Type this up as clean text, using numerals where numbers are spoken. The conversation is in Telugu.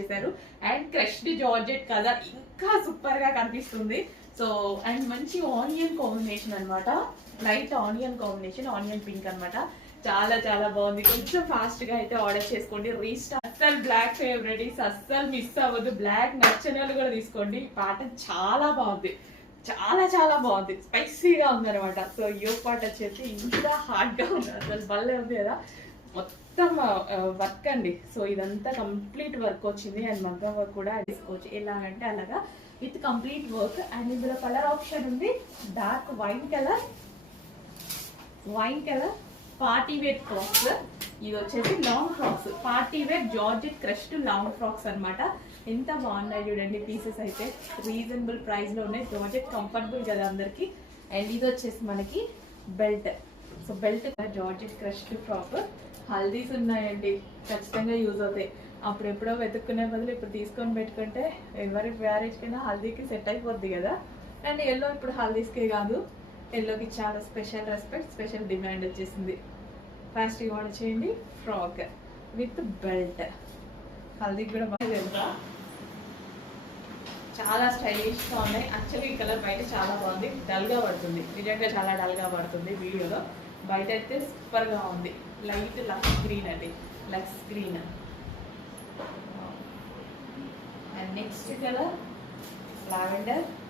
చేశారు. అండ్ క్రష్డ్ జార్జెట్ కలర్ ఇంకా సూపర్ గా కనిపిస్తుంది. సో అండ్ మంచి ఆనియన్ కాంబినేషన్ అన్నమాట, light onion combination, onion pink అన్నమాట. చాలా చాలా బాగుంది. కొంచెం ఫాస్ట్ గా అయితే ఆర్డర్ చేసుకోండి. రీస్టార్ అస్సలు బ్లాక్ ఫేవరెట్, అస్సలు మిస్ అవ్వదు. బ్లాక్ నచ్చని వాళ్ళు కూడా తీసుకోండి. ప్యాటర్న్ చాలా బాగుంది, చాలా చాలా బాగుంది, స్పైసీగా ఉంది అనమాట. సో యోగ్ పార్ట్ వచ్చేసి ఇంకా హార్డ్ గా ఉంది, అసలు భలే ఉంది కదా. మొత్తం వర్క్ అండి. సో ఇదంతా కంప్లీట్ వర్క్ వచ్చింది. అండ్ మగ్గం వర్క్ కూడా తీసుకోవచ్చు. ఎలాగంటే అలాగా విత్ కంప్లీట్ వర్క్. అండ్ ఇందులో కలర్ ఆప్షన్ ఉంది, dark wine colour, party wear frocks. ఇది వచ్చేసి long frocks, party wear georgette crushed long frocks అన్నమాట. ఎంత బాగున్నాయి చూడండి. పీసెస్ అయితే రీజనబుల్ ప్రైస్ లో ఉన్నాయి. జార్జెట్ కంఫర్టబుల్ కదా అందరికి. అండ్ ఇది వచ్చేసి మనకి belt. So belt georgette crushed frock. హల్దీస్ ఉన్నాయండి, ఖచ్చితంగా యూజ్ అవుతాయి. అప్పుడు ఎప్పుడో వెతుక్కునే బదులు ఇప్పుడు తీసుకొని పెట్టుకుంటే ఎవరి మ్యారేజ్కైనా హల్దీకి సెట్ అయిపోద్ది కదా. అండ్ ఎల్లో ఇప్పుడు హల్దీస్కే కాదు, ఎల్లోకి చాలా స్పెషల్ రెస్పెక్ట్, స్పెషల్ డిమాండ్ వచ్చేసింది. ఫాస్ట్గా ఆర్డర్ చేయండి. Frock with belt. హల్దీకి కూడా బాగా తెలుసా, చాలా స్టైలిష్గా ఉన్నాయి. యాక్చువల్లీ ఈ కలర్ బయట చాలా బాగుంది, డల్గా పడుతుంది, నిజంగా చాలా డల్గా పడుతుంది వీడియోలో. బయట అయితే సూపర్గా ఉంది. లైట్ లక్స్ గ్రీన్ అండి, lux green. And next colour lavender.